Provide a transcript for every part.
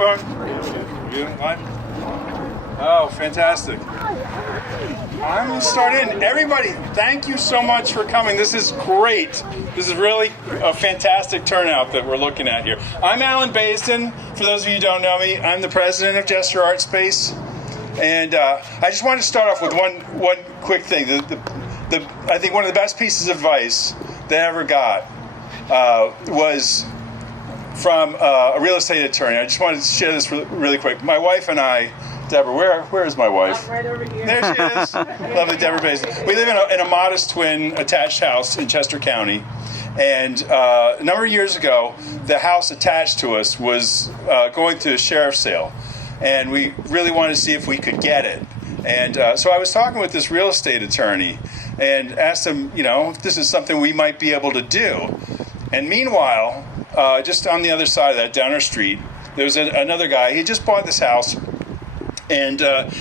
microphone? You? What? Oh, fantastic. I'm going to start in. Everybody, thank you so much for coming. This is great. This is really a fantastic turnout that we're looking at here. I'm Alan Baisden. For those of you who don't know me, I'm the president of Jester Artspace. And I just wanted to start off with one quick thing. I think one of the best pieces of advice that I ever got was from a real estate attorney. I just wanted to share this really quick. My wife and I, Deborah, where is my wife? Right over here. There she is. Lovely Deborah Baisden. We live in a modest twin attached house in Chester County. And a number of years ago, the house attached to us was going to a sheriff's sale. And we really wanted to see if we could get it. And so I was talking with this real estate attorney and asked him, if this is something we might be able to do. And meanwhile, just on the other side of that, down our street, there was another guy. He just bought this house, and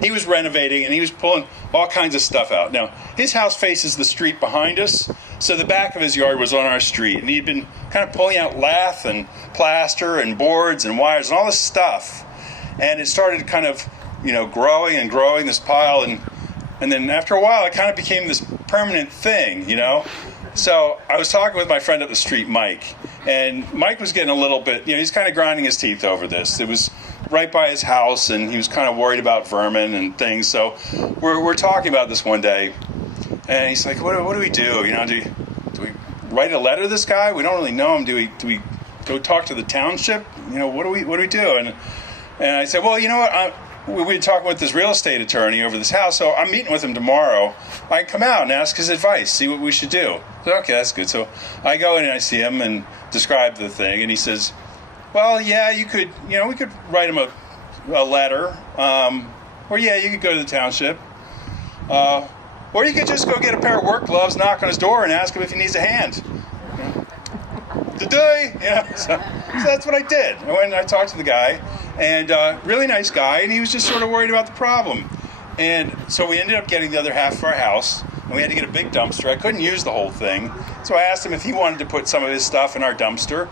he was renovating, and he was pulling all kinds of stuff out. Now, his house faces the street behind us, so the back of his yard was on our street, and he'd been kind of pulling out lath and plaster and boards and wires and all this stuff. And it started kind of, growing and growing, this pile, and then after a while, it kind of became this permanent thing, So I was talking with my friend up the street, Mike, and Mike was getting a little bit, he's kind of grinding his teeth over this. It was right by his house, and he was kind of worried about vermin and things. So we're talking about this one day, and he's like, what do we do? Do we write a letter to this guy? We don't really know him. Do we go talk to the township? What do we do? And I said, well, you know what? We were talking with this real estate attorney over this house, so I'm meeting with him tomorrow. I can come out and ask his advice, see what we should do. I said, okay, that's good. So I go in and I see him and describe the thing, and he says, well, yeah, you could, we could write him a letter, or yeah, you could go to the township, or you could just go get a pair of work gloves, knock on his door, and ask him if he needs a hand. So that's what I did. I went and I talked to the guy, and really nice guy, and he was just sort of worried about the problem. And so we ended up getting the other half of our house, and we had to get a big dumpster. I couldn't use the whole thing, so I asked him if he wanted to put some of his stuff in our dumpster.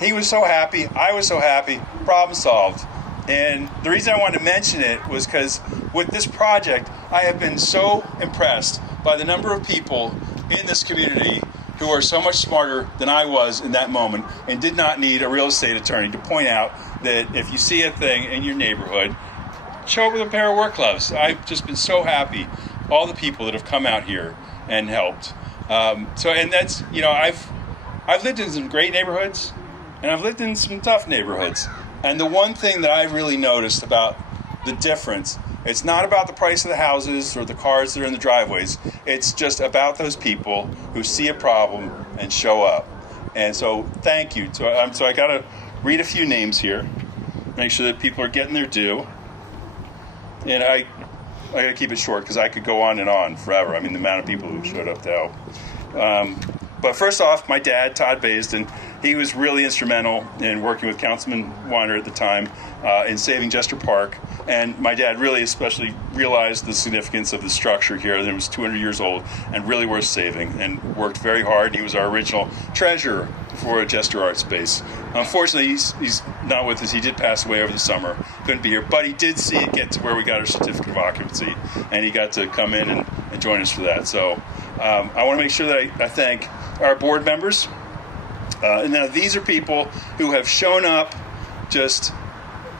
He was so happy, I was so happy, problem solved. And the reason I wanted to mention it was because with this project, I have been so impressed by the number of people in this community who are so much smarter than I was in that moment and did not need a real estate attorney to point out that if you see a thing in your neighborhood, show up with a pair of work gloves. I've just been so happy, all the people that have come out here and helped. And that's, I've lived in some great neighborhoods, and I've lived in some tough neighborhoods. And the one thing that I've really noticed about the difference, it's not about the price of the houses or the cars that are in the driveways. It's just about those people who see a problem and show up. And so thank you. So I got to read a few names here, make sure that people are getting their due. And I got to keep it short because I could go on and on forever. I mean, the amount of people who showed up to help. But first off, my dad, Todd Baisden, he was really instrumental in working with Councilman Weiner at the time in saving Jester Park. And my dad really especially realized the significance of the structure here, that it was 200 years old and really worth saving, and worked very hard. He was our original treasurer for Jester Artspace. Unfortunately, he's not with us. He did pass away over the summer. Couldn't be here, but he did see it get to where we got our certificate of occupancy, and he got to come in and join us for that. So I want to make sure that I thank our board members. And now these are people who have shown up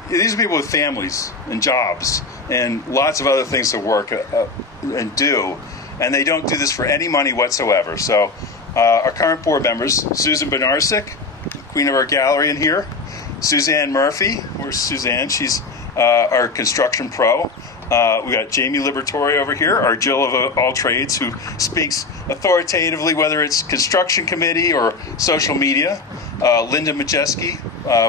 these are people with families and jobs and lots of other things to work and do, and they don't do this for any money whatsoever. So our current board members, Susan Benarsik, queen of our gallery in here, Suzanne Murphy, where's Suzanne? She's our construction pro. We got Jamie Liberatore over here, our Jill of all trades, who speaks authoritatively, whether it's construction committee or social media. Linda Majeski,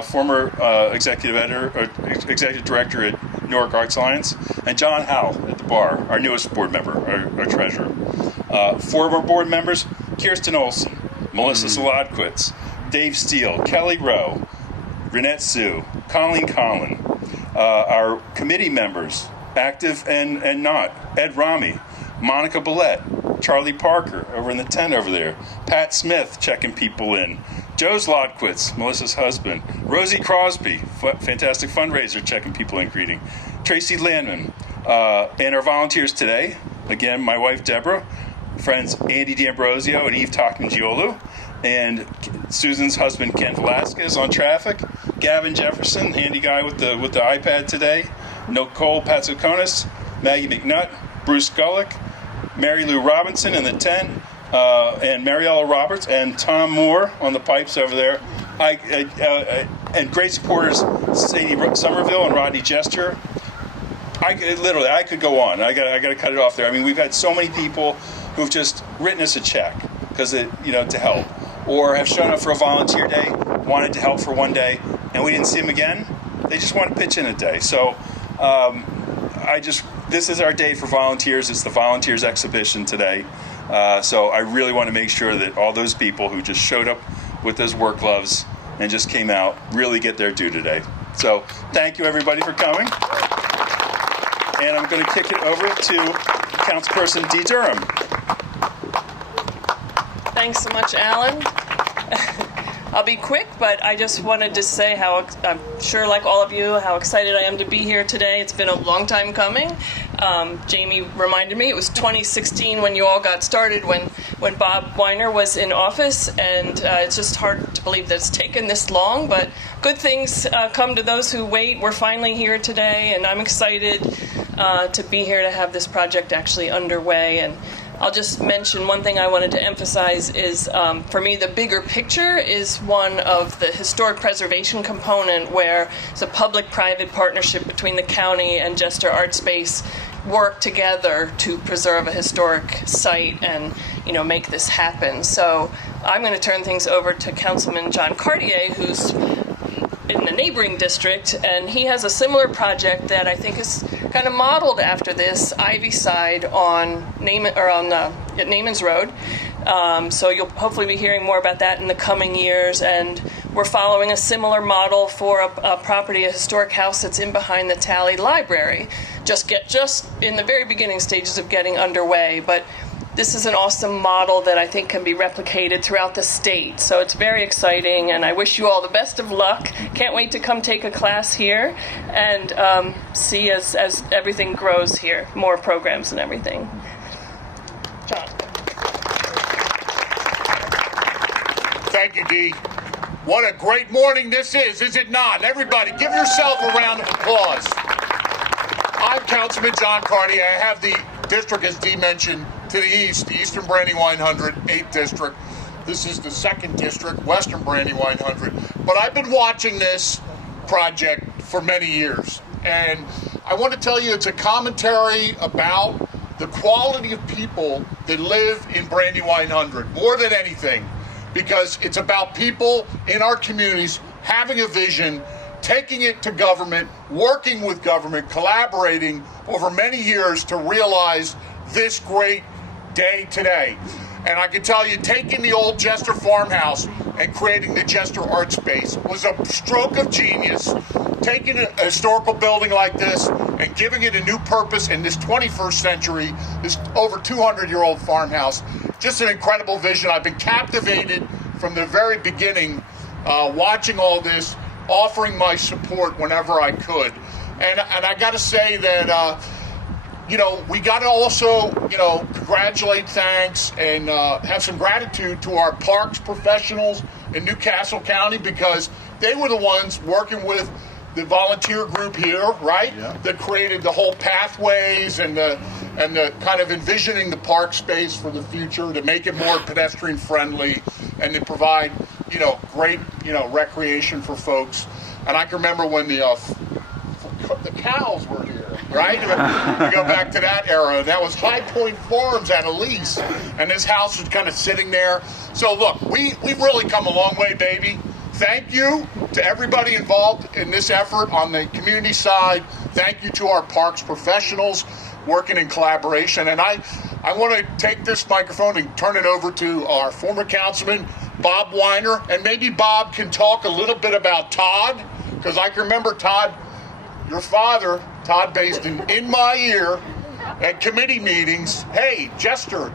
former executive director at Newark Arts Alliance, and John Howell at the bar, our newest board member, our treasurer. Former board members, Kirsten Olson, Melissa Saladquitz, Dave Steele, Kelly Rowe, Renette Sue, Colleen Collin. Our committee members, active and not, Ed Rami, Monica Billette, Charlie Parker over in the tent over there, Pat Smith checking people in, Joe Zlodkwitz, Melissa's husband. Rosie Crosby, fantastic fundraiser, checking people in, greeting. Tracy Landman, and our volunteers today. Again, my wife Deborah, friends Andy D'Ambrosio and Eve Takmangiolu, and Susan's husband Ken Velasquez on traffic. Gavin Jefferson, handy guy with the iPad today. Nicole Patsukonis, Maggie McNutt, Bruce Gullick, Mary Lou Robinson in the tent, and Mariella Roberts and Tom Moore on the pipes over there. And great supporters, Sadie Somerville and Rodney Jester. I could go on. I got to cut it off there. I mean, we've had so many people who've just written us a check because to help, or have shown up for a volunteer day, wanted to help for one day, and we didn't see them again. They just want to pitch in a day. So this is our day for volunteers. It's the volunteers exhibition today. So I really want to make sure that all those people who just showed up with those work gloves and just came out really get their due today. So thank you everybody for coming. And I'm going to kick it over to Councilperson Dee Durham. Thanks so much, Alan. I'll be quick, but I just wanted to say how I'm sure, like all of you, how excited I am to be here today. It's been a long time coming. Jamie reminded me it was 2016 when you all got started, when Bob Weiner was in office, and it's just hard to believe that it's taken this long, but good things come to those who wait. We're finally here today, and I'm excited to be here to have this project actually underway. And I'll just mention one thing I wanted to emphasize is, for me, the bigger picture is one of the historic preservation component, where it's a public-private partnership between the county and Jester Artspace work together to preserve a historic site and make this happen. So I'm going to turn things over to Councilman John Cartier, who's in the neighboring district, and he has a similar project that I think is kind of modeled after this, Ivy Side on Naaman's Road. So you'll hopefully be hearing more about that in the coming years. And we're following a similar model for a historic house that's in behind the Talley Library. Just in the very beginning stages of getting underway, but this is an awesome model that I think can be replicated throughout the state. So it's very exciting, and I wish you all the best of luck. Can't wait to come take a class here and see as everything grows here, more programs and everything. John. Thank you, Dee. What a great morning this is it not? Everybody, give yourself a round of applause. I'm Councilman John Cartier. I have the district, as Dee mentioned, to the east, the Eastern Brandywine 100, 8th District. This is the 2nd District, Western Brandywine 100. But I've been watching this project for many years. And I want to tell you it's a commentary about the quality of people that live in Brandywine 100, more than anything, because it's about people in our communities having a vision, taking it to government, working with government, collaborating over many years to realize this great day today. And I can tell you, taking the old Jester farmhouse and creating the Jester Artspace was a stroke of genius. Taking a historical building like this and giving it a new purpose in this 21st century, this over 200-year-old farmhouse, just an incredible vision. I've been captivated from the very beginning, watching all this, offering my support whenever I could. And I got to say that, we got to also, congratulate, thanks, and have some gratitude to our parks professionals in Newcastle County, because they were the ones working with the volunteer group here, right? Yeah. That created the whole pathways and the kind of envisioning the park space for the future to make it more pedestrian friendly and to provide, great, recreation for folks. And I can remember when the cows were here, right? We go back to that era. That was High Point Farms at a lease, and this house was kind of sitting there. So look, we've really come a long way, baby. Thank you to everybody involved in this effort on the community side. Thank you to our parks professionals working in collaboration. And I want to take this microphone and turn it over to our former councilman, Bob Weiner. And maybe Bob can talk a little bit about Todd, because I can remember Todd, your father, Todd Baston, in my ear at committee meetings, hey, Jester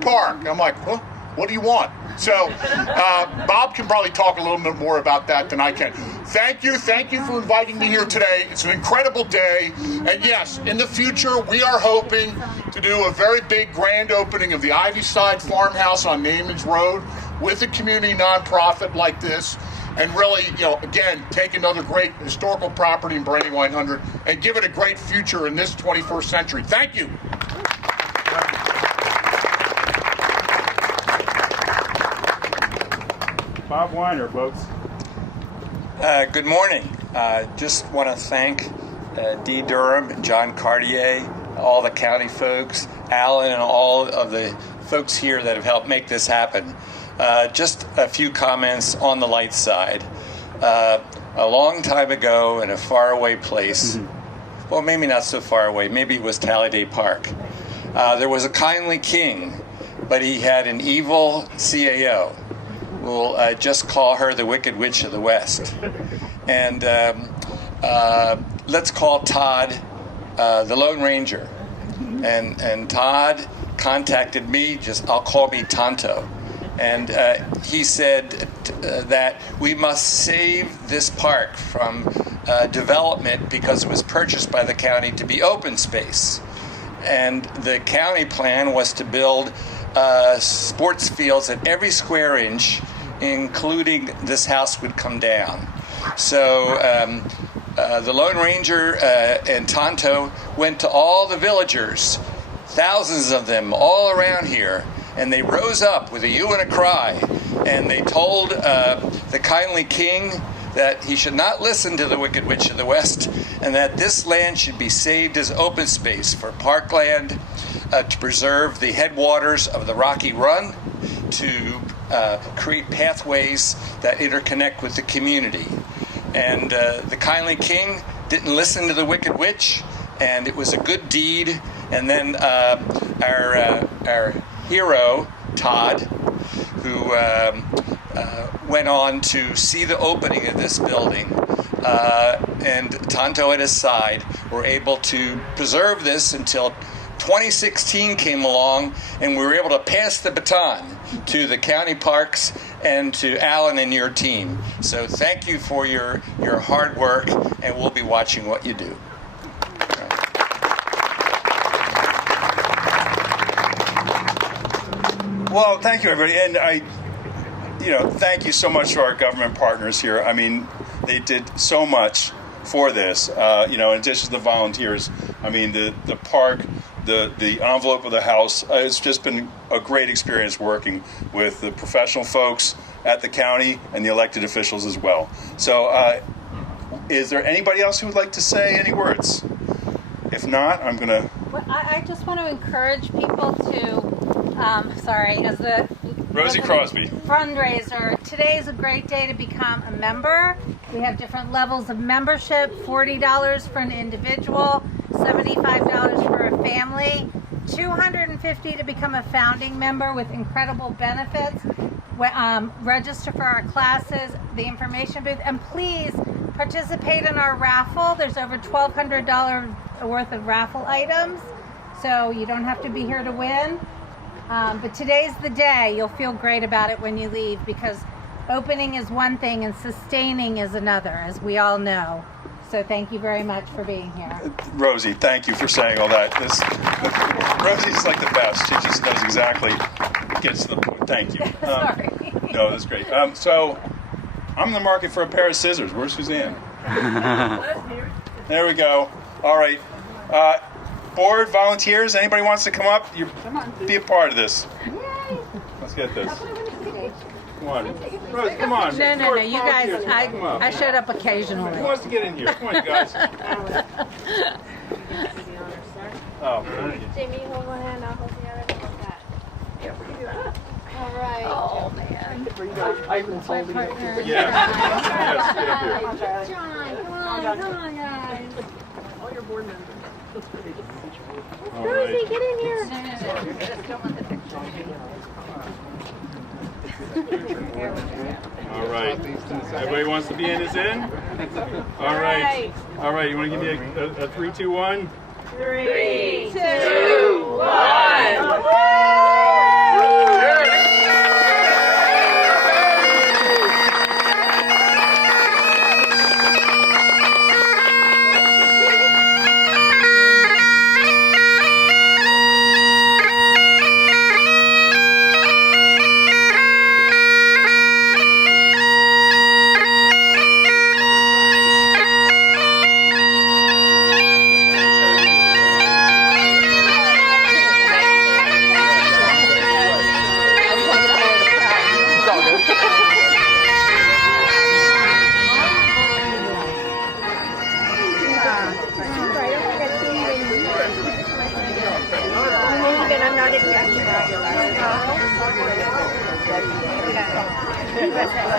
Park. I'm like, huh? What do you want? So Bob can probably talk a little bit more about that than I can. Thank you for inviting me here today. It's an incredible day. And yes, in the future, we are hoping to do a very big grand opening of the Ivyside Farmhouse on Naaman's Road with a community nonprofit like this. And really, again, take another great historical property in Brandywine 100 and give it a great future in this 21st century. Thank you. Bob Weiner, folks. Good morning. Just want to thank Dee Durham and John Cartier, all the county folks, Alan, and all of the folks here that have helped make this happen. Just a few comments on the light side. A long time ago in a faraway place, well, maybe not so far away, maybe it was Talladega Park, there was a kindly king, but he had an evil CAO. We'll just call her the Wicked Witch of the West. And let's call Todd the Lone Ranger. And Todd contacted me, I'll call me Tonto. And he said that we must save this park from development because it was purchased by the county to be open space. And the county plan was to build sports fields at every square inch, including this house would come down. So the Lone Ranger and Tonto went to all the villagers, thousands of them all around here, and they rose up with a hue and a cry, and they told the kindly king that he should not listen to the Wicked Witch of the West, and that this land should be saved as open space for parkland, to preserve the headwaters of the Rocky Run, to create pathways that interconnect with the community. And the kindly king didn't listen to the Wicked Witch, and it was a good deed. And then our hero, Todd, who went on to see the opening of this building, and Tonto at his side, were able to preserve this until 2016 came along, and we were able to pass the baton to the county parks and to Alan and your team. So thank you for your hard work, and we'll be watching what you do. Well, thank you, everybody. And thank you so much to our government partners here. I mean, they did so much for this. In addition to the volunteers, I mean, the park, the envelope of the house. It's just been a great experience working with the professional folks at the county and the elected officials as well. So is there anybody else who would like to say any words? If not, I'm going to... Well, I just want to encourage people to, as the Rosie Crosby fundraiser, today is a great day to become a member. We have different levels of membership, $40 for an individual, $75 for a family, $250 to become a founding member with incredible benefits. Register for our classes, the information booth, and please participate in our raffle. There's over $1,200 worth of raffle items, so you don't have to be here to win. But today's the day. You'll feel great about it when you leave, because opening is one thing and sustaining is another, as we all know. So thank you very much for being here. Rosie, thank you for saying all that. Rosie's like the best. She just knows exactly, gets to the point. Thank you. Sorry. No, that's great. So I'm in the market for a pair of scissors. Where's Suzanne? There we go. All right. Board, volunteers, anybody wants to come up? Be a part of this. Yay. Let's get this. Come on. Rosie, come on. No. You guys, I showed up occasionally. Who wants to get in here? Come on, you guys. Oh, Jamie, hold one hand, I'll hold the other. Like that. All right. Oh, man. That's my partner. yes, get up here. John, come on, guys. All your board members. All Rosie, right. get in here. All right. Everybody wants to be in is in? All right. All right. You want to give me a 3, 2, 1? 3, 2, 1. USA.